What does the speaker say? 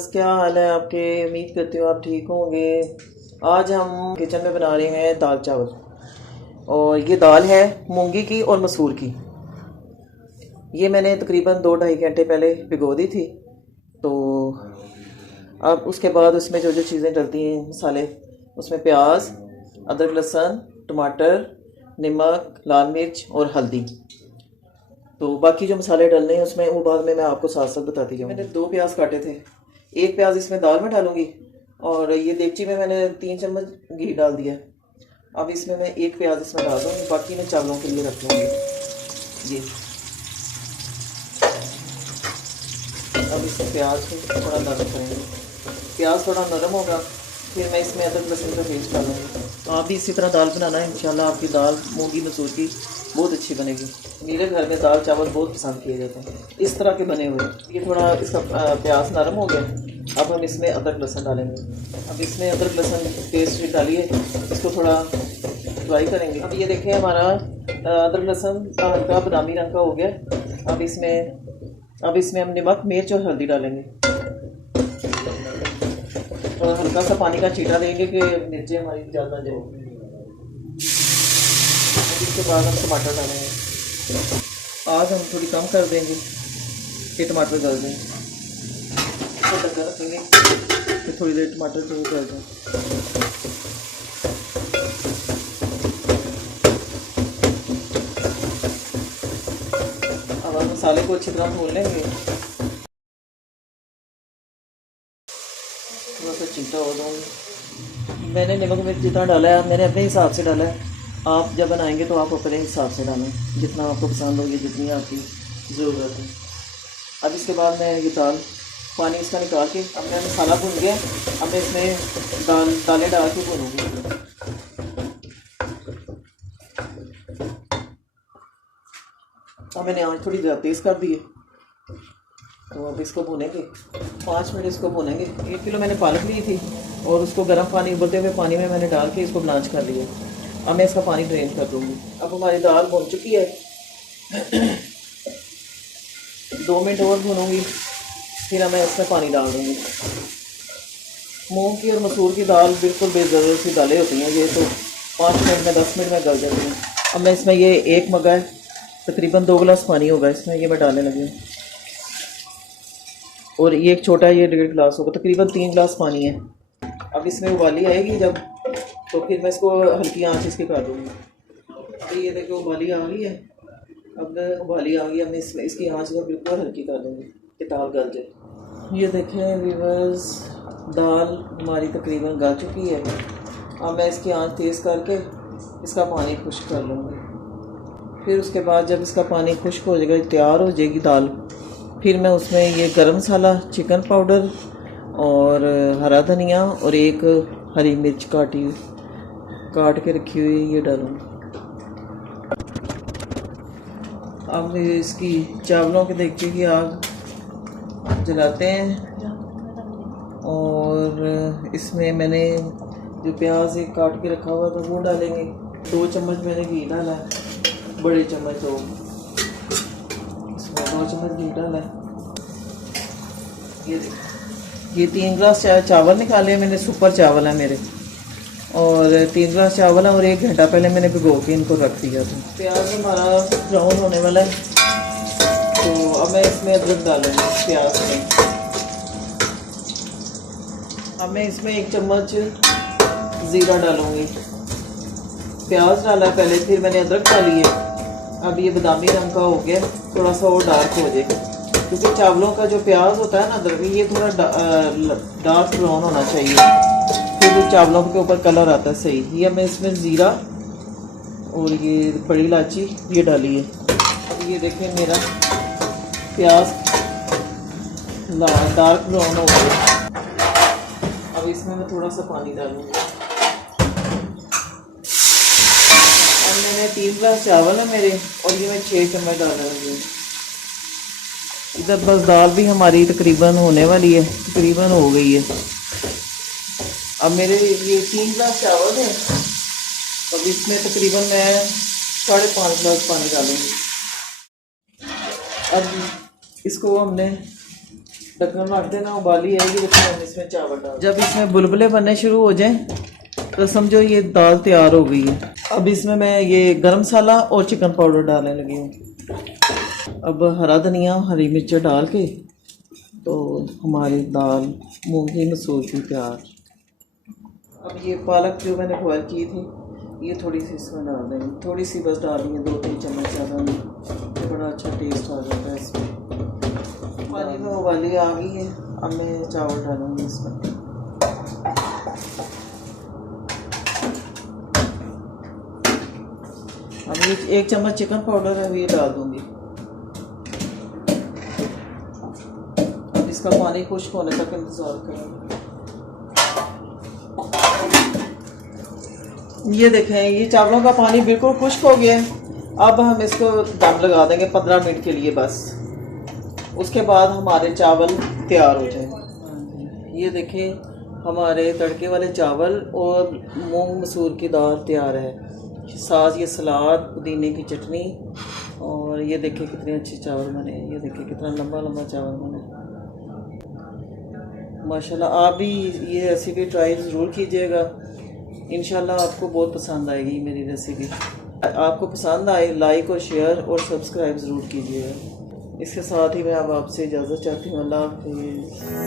Viewers, क्या हाल है आपके। उम्मीद करती हूँ आप ठीक होंगे। आज हम किचन में बना रहे हैं दाल चावल, और ये दाल है मूंगी की और मसूर की। ये मैंने तकरीबन 2-2.5 घंटे पहले भिगो दी थी। तो अब उसके बाद उसमें जो जो चीज़ें डलती हैं मसाले, उसमें प्याज, अदरक, लहसुन, टमाटर, नमक, लाल मिर्च और हल्दी। तो बाकी जो मसाले डालने हैं उसमें वो बाद में मैं आपको साथ साथ बताती जाऊँ। मैंने 2 प्याज काटे थे, एक प्याज इसमें दाल में डालूंगी, और ये देगची में मैंने 3 चम्मच घी डाल दिया। अब इसमें मैं एक प्याज इसमें डाल दूँगी, बाकी मैं चावलों के लिए रख लूँगी। ये अब इसमें प्याज को थोड़ा नरम करेंगे। प्याज थोड़ा नरम होगा, फिर मैं इसमें अदरक लहसुन का पेस्ट डालूँगी। तो आप भी इसी तरह दाल बनाना है, इंशाल्लाह आपकी दाल मूंगी मसूर की बहुत अच्छी बनेगी। मेरे घर में दाल चावल बहुत पसंद किए जाते हैं इस तरह के बने हुए। ये थोड़ा इसका प्याज नरम हो गया। अब हम इसमें अदरक लहसुन डालेंगे। अब इसमें अदरक लहसुन पेस्ट डालिए, इसको थोड़ा फ्राई करेंगे। अब ये देखें हमारा अदरक लहसुन हल्का बादामी रंग का हो गया। अब इसमें हम नमक, मिर्च और हल्दी डालेंगे, और हल्का सा पानी का छींटा देंगे कि मिर्चें हमारी ज़्यादा जाए। इसके बाद हम टमाटर डालेंगे। आग हम थोड़ी कम कर देंगे कि टमाटर गल दें। इसको ढक्कन रखेंगे कि थोड़ी देर टमाटर जो गल जाए। अब हम मसाले को अच्छी तरह भून लेंगे। थोड़ा सा चिमटा हो दूँगी। मैंने नमक मिर्च जितना डाला है मैंने अपने हिसाब से डाला है। आप जब बनाएंगे तो आप अपने हिसाब से डालें, जितना आपको पसंद होगी, जितनी आपकी ज़रूरत है। अब इसके बाद मैं ये पानी इसका निकाल के, अब मैं मसाला भून गया। अब मैं इसमें दालें डाल के भूनूँगी। अब मैंने आँच थोड़ी ज़्यादा तेज़ कर दी है। तो अब इसको भूनेंगे 5 मिनट, इसको भूनेंगे। 1 किलो मैंने पालक ली थी, और उसको गर्म पानी, उबलते हुए पानी में मैंने डाल के इसको ब्लांच कर लिया। अब मैं इसका पानी ड्रेन कर दूँगी। अब हमारी दाल भून चुकी है। 2 मिनट और भूनूँगी, फिर मैं इसमें पानी डाल दूँगी। मूंग की और मसूर की दाल बिल्कुल बेज़रूरत सी दालें होती हैं, ये तो 5 मिनट में 10 मिनट में गल जाती हैं। अब मैं इसमें ये 1 मग्गा है, तकरीबन 2 गिलास पानी होगा इसमें, ये मैं डालने लगी हूँ। और ये एक छोटा, ये 1.5 गिलास होगा, तकरीबन 3 गिलास पानी है। अब इसमें उबाली आएगी जब, तो फिर मैं इसको हल्की आंच इसकी कर दूँगी। तो ये देखो उबाली आ गई है। अब उबाली आ गई, अब मैं इसमें इसकी आंच को बिल्कुल हल्की कर दूँगी कि दाल गल जाए। ये देखें व्यूअर्स, दाल हमारी तकरीबन गल चुकी है। अब मैं इसकी आंच तेज़ करके इसका पानी खुश्क कर लूँगी। फिर उसके बाद जब इसका पानी खुश्क हो जाएगा, तैयार हो जाएगी दाल, फिर मैं उसमें ये गरम मसाला, चिकन पाउडर और हरा धनिया और एक हरी मिर्च काट के रखी हुई ये डालूँगी। अब इसकी चावलों के देगची की आग जलाते हैं, और इसमें मैंने जो प्याज एक काट के रखा हुआ था वो डालेंगे। 2 चम्मच मैंने घी डाला है, बड़े चम्मच, तो इसमें 2 चम्मच घी डाला है। ये 3 गिलास चावल निकाले मैंने, सुपर चावल है मेरे, और 3 गिलास चावल है, और 1 घंटा पहले मैंने भिगो के इनको रख दिया था। प्याज हमारा ब्राउन होने वाला है, तो अब मैं इसमें अदरक डालूंगी प्याज में। अब मैं इसमें 1 चम्मच ज़ीरा डालूंगी। प्याज डाला है पहले, फिर मैंने अदरक डाली है। अब ये बादामी रंग का हो गया, थोड़ा सा और डार्क हो जाएगा, क्योंकि चावलों का जो प्याज होता है ना अदरक, ये थोड़ा डार्क ब्राउन होना चाहिए, फिर वो चावलों के ऊपर कलर आता है सही। ये मैं इसमें ज़ीरा और ये बड़ी इलायची ये डाली है। अब ये देखें मेरा प्याज डार्क ब्राउन हो गया। अब इसमें मैं थोड़ा सा पानी डालूँगी। अब मैंने 3 गिलास चावल है मेरे, और ये मैं 6 चम्मच डालने लगी हूँ। इधर बस दाल भी हमारी तकरीबन होने वाली है, तकरीबन हो गई है। अब मेरे ये 3 गिलास चावल है, अब इसमें तकरीबन मैं 5.5 गिलास पानी डालूँगी। अब इसको हमने ढक्कन रख देना, उबाली आएगी तो फिर हम इसमें चावल डाल। जब इसमें बुलबुले बनने शुरू हो जाएं तो समझो ये दाल तैयार हो गई है। अब इसमें मैं ये गरम मसाला और चिकन पाउडर डालने लगी हूँ। अब हरा धनिया, हरी मिर्च डाल के तो हमारी दाल मूंगी मसूर की तैयार। अब ये पालक जो मैंने बॉयल की थी ये थोड़ी सी इसमें डाल देंगे, थोड़ी सी बस डालेंगे, 2-3 चम्मच, ज़्यादा नहीं, तो बड़ा अच्छा टेस्ट आ जाता है इसमें। पानी में उबाली आ गई है, अब मैं चावल डालूँगी इसमें। अब ये 1 चम्मच चिकन पाउडर है ये डाल दूँगी। अब इसका पानी खुश्क होने तक इंतज़ार करेंगे। ये देखें ये चावलों का पानी बिल्कुल खुश्क हो गया है। अब हम इसको दम लगा देंगे 15 मिनट के लिए बस। उसके बाद हमारे चावल तैयार हो जाएंगे। ये देखें हमारे तड़के वाले चावल और मूंग मसूर की दाल तैयार है। साथ ये सलाद, पुदीने की चटनी, और ये देखें कितने अच्छे चावल बने। ये देखें कितना लंबा लंबा चावल बने माशाल्लाह। आप भी ये रेसिपी ट्राई ज़रूर कीजिएगा, इंशाल्लाह आपको बहुत पसंद आएगी मेरी रेसिपी। आपको पसंद आए लाइक और शेयर और सब्सक्राइब ज़रूर कीजिएगा। इसके साथ ही मैं अब आपसे इजाज़त चाहती हूँ। अल्लाह हाफ़िज़।